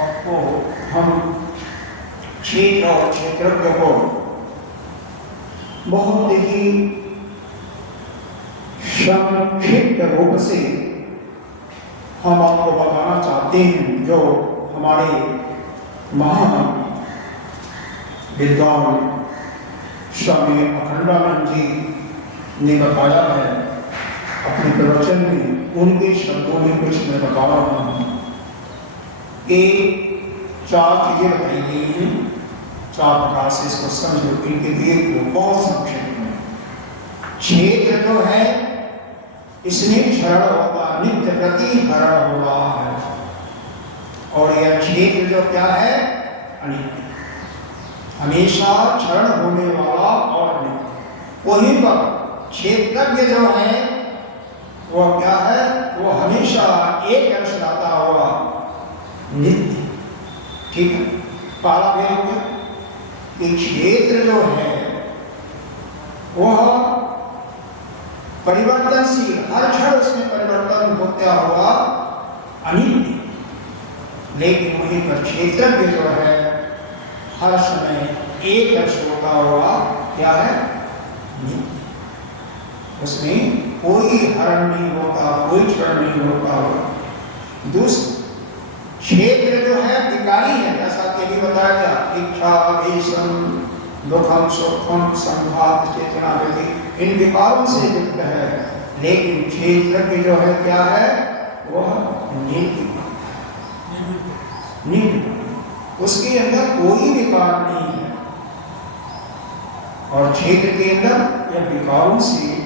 आपको हम क्षेत्र और क्षेत्रज्ञ को बहुत ही संक्षिप्त रूप से हम आपको बताना चाहते हैं, जो हमारे महान विद्वान स्वामी अखंडानंद जी ने बताया है अपने प्रवचन में। उनके शब्दों में कुछ मैं बता रहा हूँ। चार चीजें बताई गई हैं, चार प्रकार से इसको समझो। इनके लिए बहुत संक्षेप में, क्षेत्र जो है इसमें क्षरण होता, नित्य प्रति हरण हो रहा है, और यह क्षेत्र जो क्या है, अनित्य, हमेशा क्षरण होने वाला और अनित्य। वहीं पर क्षेत्रज्ञ जो है वह क्या है, वो हमेशा एक अंश लाता हुआ नित्य। ठीक है, पहला भेद हो गया कि क्षेत्र जो है वह परिवर्तनशील, हर क्षण उसमें परिवर्तन होता हुआ अनित्य। लेकिन वहीं पर क्षेत्रज्ञ जो है हर समय एक अंश होता हुआ क्या है, नित्य। उसमें कोई हरण नहीं होता, कोई क्षरण नहीं होता। दूसरा, क्षेत्र जो है विकारी है, जैसा कि अभी बताया गया, इच्छा, आवेशम, दुखम, सुखम, संघात, चेतना, विधि, इन विकारों से युक्त है। लेकिन क्षेत्रज्ञ जो है क्या है, वह निर्विकार, उसके अंदर कोई विकार नहीं है, और क्षेत्र के अंदर यह विकारों से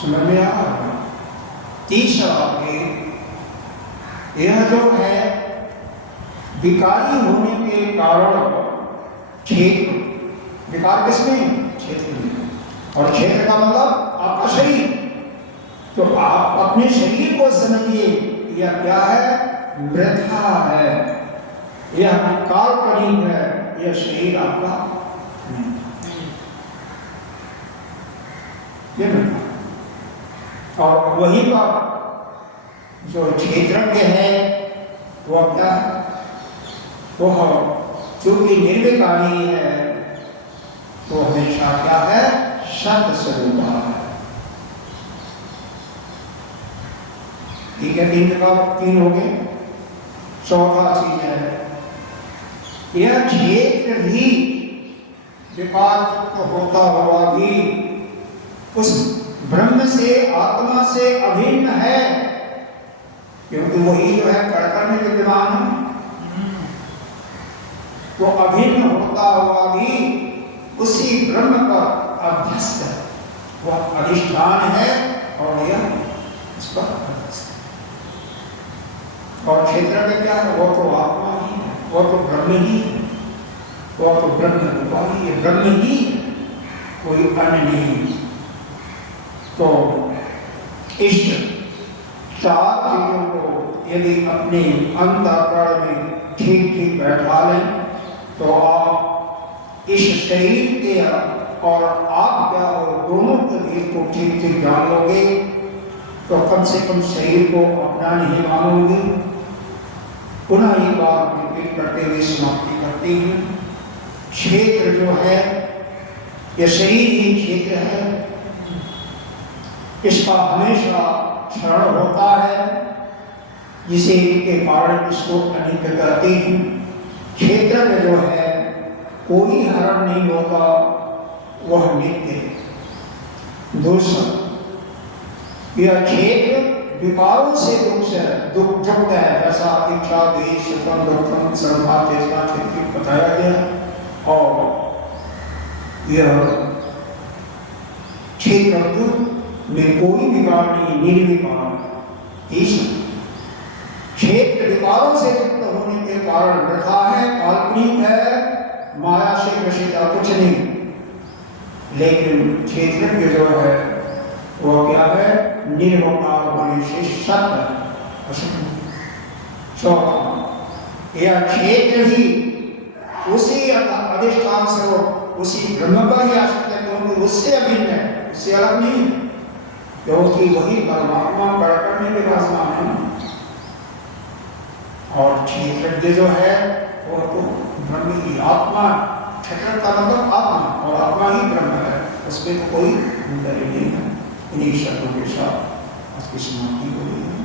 समझ में आ रहा है। तीसरा, यह जो है विकारी होने के कारण क्षेत्र, विकार किसमें, क्षेत्र में, और क्षेत्र का मतलब आपका शरीर। तो आप अपने शरीर को समझिए, यह क्या है, वृथा है, यह काल्पनिक है, यह शरीर आपका नहीं। और वहीं पर जो क्षेत्रज्ञ है वह क्या है, वह चूंकि निर्विकारी है तो हमेशा क्या है, सत स्वरूप है। ठीक है, तीन हो गए। चौथा चीज है, यह क्षेत्र भी विकार होता हुआ भी उस ब्रह्म से, आत्मा से अभिन्न है, क्योंकि वही जो है कण-कण में विद्यमान है। तो अभिन्न होता हुआ भी उसी ब्रह्म पर अध्यस्त है, वह अधिष्ठान है, और यह इस पर अध्यस्त है। और क्षेत्र में क्या है, वह तो आत्मा ही है, वह तो ब्रह्म ही है, वह तो ब्रह्म रूपा ही है, ब्रह्म ही है, कोई अन्य नहीं। तो इस चार चीजों को यदि अपने अंतःकरण में ठीक ठीक बैठा लें तो आप इस शरीर के और आप क्या हो, दोनों के भेद को ठीक ठीक जान लोगे, तो कम से कम शरीर को अपना नहीं मानोगे। पुनः एक बार रिपीट करते हुए समाप्ति करते हैं। क्षेत्र जो है, यह शरीर ही क्षेत्र है, इसका हमेशा क्षरण होता है, जिसे के कारण इसको अनित्य कहते हैं। क्षेत्र में जो है कोई हरण नहीं होता, वह नित्य है। दूसरा, यह क्षेत्र विकारों से दुख मुक्त है, जैसा इच्छा, द्वेष, सुखम, दुखम, संघात, चेतना, चित्त बताया गया। और यह क्षेत्र में कोई विकार नहीं, निर्विकार। इस क्षेत्र विकारों से युक्त होने के कारण वृथा है, काल्पनिक है, माया से ग्रसित कुछ नहीं। लेकिन क्षेत्रज्ञ जो है वह क्या है, निर्विकार होने से सत्य। चौथा, यह क्षेत्र ही उसी अधिष्ठान से, उसी ब्रह्म पर ही आश्रित है, क्योंकि उससे अभिन्न है, उससे अलग नहीं है, क्योंकि वही परमात्मा कण-कण में विराजमान है। और क्षेत्रज्ञ जो है वो तो ब्रह्म ही आत्मा, क्षेत्र का मतलब आत्मा, और आत्मा ही ब्रह्म है, उसमें तो कोई अंतर ही नहीं है। इन्हीं शब्दों के साथ आज की समाप्ति हो रही है।